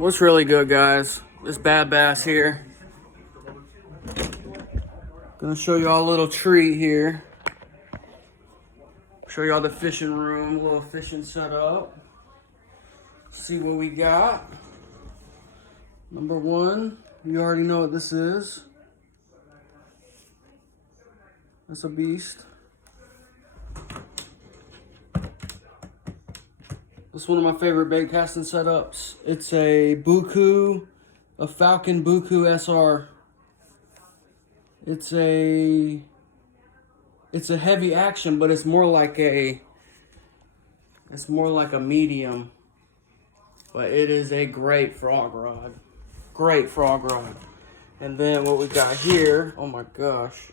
What's really good, guys? This Badbass here. Gonna show you all a little treat here. Show you all the fishing room, a little fishing setup. See what we got. Number one, you already know what this is. That's a beast. This is one of my favorite bait casting setups. It's a Buku, a Falcon Buku SR. It's a heavy action, but it's more like a medium. But it is a great frog rod. Great frog rod. And then what we got here, oh my gosh.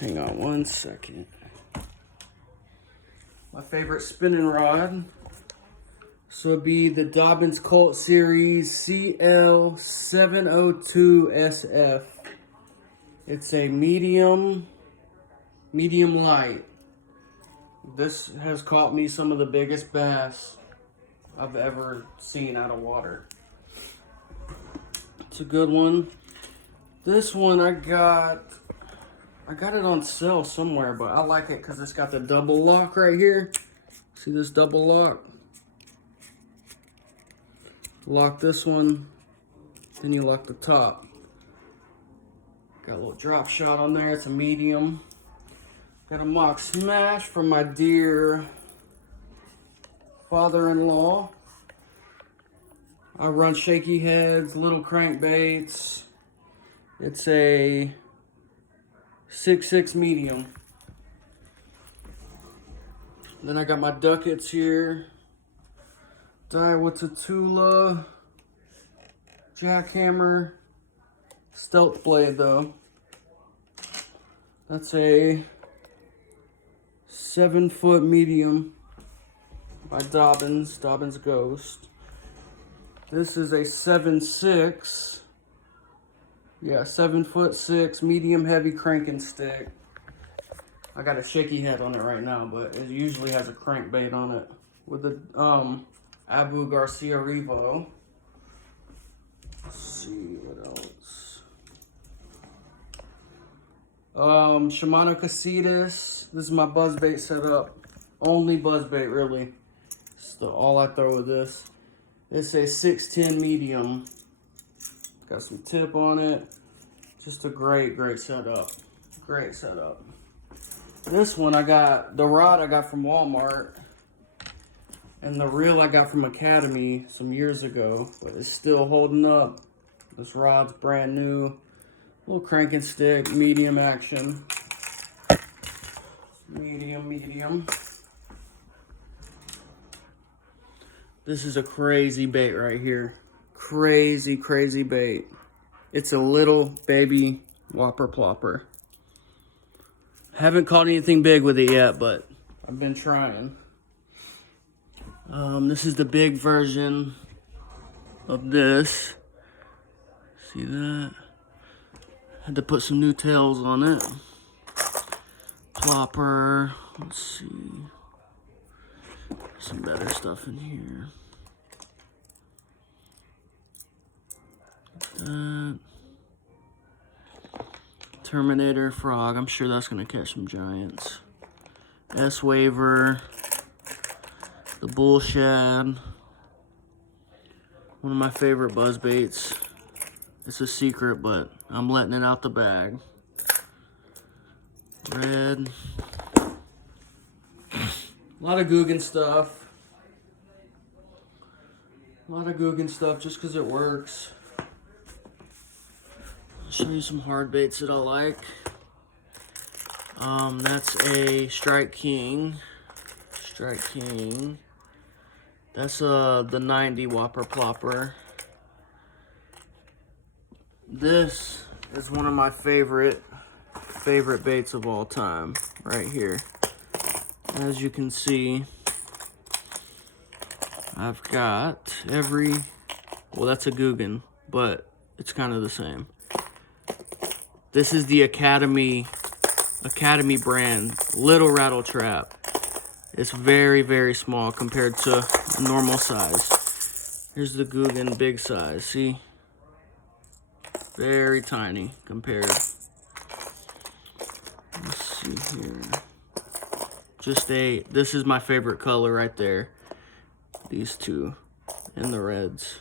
Hang on one second. My favorite spinning rod. So it'd be the Dobbins Colt Series CL702SF. It's a medium light. This has caught me some of the biggest bass I've ever seen out of water. It's a good one. This one I got it on sale somewhere, but I like it because it's got the double lock right here. See this double lock? Lock this one, then you lock the top. Got a little drop shot on there, it's a medium. Got a mock smash from my dear father-in-law. I run shaky heads, little crankbaits. It's a 6'6" medium. Then I got my duckets here. Daiwa Tatula, jackhammer, stealth blade though. That's a 7-foot medium by Dobbins Ghost. This is a 7'6", 7'6" medium heavy cranking stick. I got a shaky head on it right now, but it usually has a crankbait on it with a Abu Garcia Revo. Let's see what else. Shimano Casitas. This is my buzzbait setup. Only buzzbait really. It's all I throw with this. It's a 6'10" medium. Got some tip on it. Just a great setup. Great setup. This one the rod I got from Walmart. And the reel I got from Academy some years ago, but it's still holding up. This rod's brand new. Little cranking stick, medium action. Medium. This is a crazy bait right here. Crazy bait. It's a little baby whopper plopper. Haven't caught anything big with it yet, but I've been trying. This is the big version of this. See that? Had to put some new tails on it. Plopper. Let's see. Some better stuff in here. That. Terminator frog. I'm sure that's gonna catch some giants. S-Waver. The bull shad, one of my favorite buzz baits. It's a secret, but I'm letting it out the bag. Red. A lot of Guggen stuff. Just because it works. I'll show you some hard baits that I like. That's a Strike King. That's the 90 Whopper Plopper. This is one of my favorite baits of all time, right here. As you can see, I've got well, that's a Guggen, but it's kind of the same. This is the Academy brand, Little Rattle Trap. It's very, very small compared to a normal size. Here's the Guggen big size, see? Very tiny compared. Let's see here. This is my favorite color right there. These two and the reds.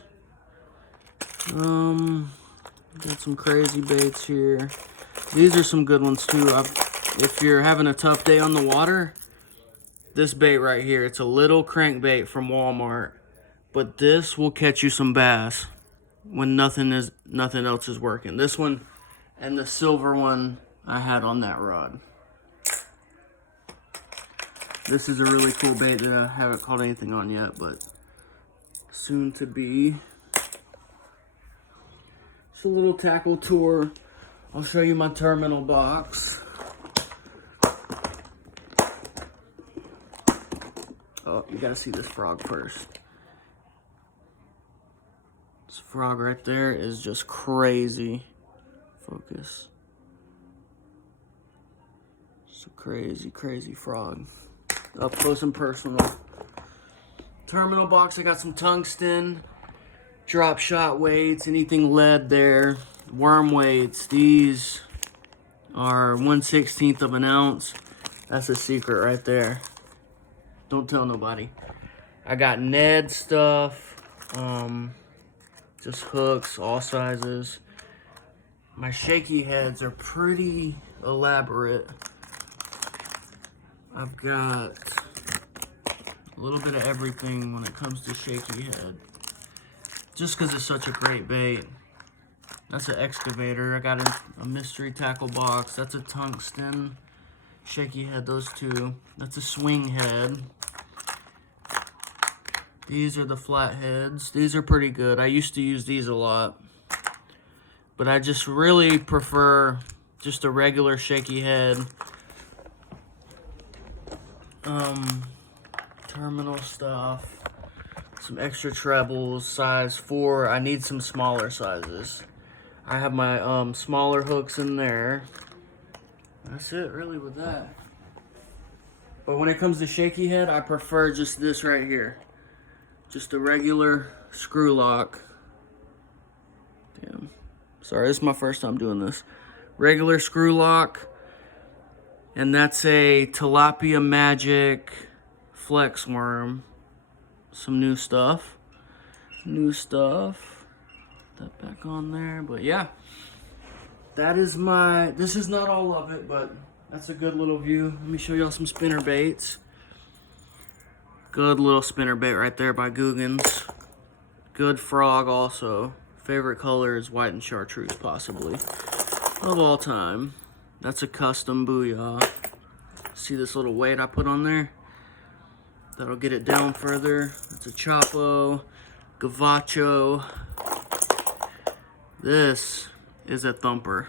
Got some crazy baits here. These are some good ones too. If you're having a tough day on the water, this bait right here, it's a little crankbait from Walmart, but this will catch you some bass when nothing else is working. This one and the silver one I had on that rod. This is a really cool bait that I haven't caught anything on yet, but soon to be. It's a little tackle tour. I'll show you my terminal box. Oh, you gotta see this frog first. This frog right there is just crazy. Focus. It's a crazy, crazy frog. Up close and personal. Terminal box, I got some tungsten, drop shot weights, anything lead there. Worm weights, these are 1/16 of an ounce. That's a secret right there. Don't tell nobody. I got Ned stuff, just hooks, all sizes. My shaky heads are pretty elaborate. I've got a little bit of everything when it comes to shaky head. Just because it's such a great bait. That's an excavator. I got a mystery tackle box. That's a tungsten. Shaky head, those two. That's a swing head. These are the flat heads. These are pretty good. I used to use these a lot. But I just really prefer just a regular shaky head. Terminal stuff. Some extra trebles, size 4. I need some smaller sizes. I have my smaller hooks in there. That's it really with that. But when it comes to shaky head, I prefer just this right here. Just a regular screw lock. Damn. Sorry, this is my first time doing this. Regular screw lock. And that's a Tilapia Magic Flex Worm. Some new stuff. That back on there, but yeah, that is this is not all of it, but that's a good little view. Let me show y'all some spinner baits. Good little spinner bait right there by Guggen's. Good frog also. Favorite color is white and chartreuse possibly of all time. That's a custom booyah. See this little weight I put on there? That'll get it down further. That's a Chapo, Gavacho. This is a thumper.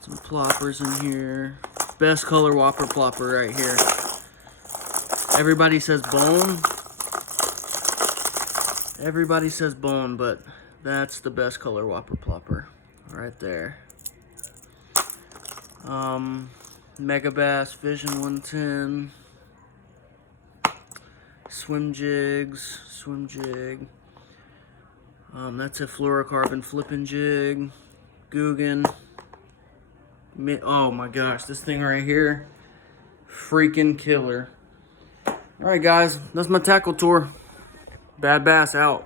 Some ploppers in here. Best color whopper plopper right here. Everybody says bone. Everybody says bone, but that's the best color whopper plopper right there. Mega Bass Vision 110. Swim jig. That's a fluorocarbon flipping jig. Guggen. Oh my gosh, this thing right here, freaking killer. All right, guys, that's my tackle tour. Badbass out.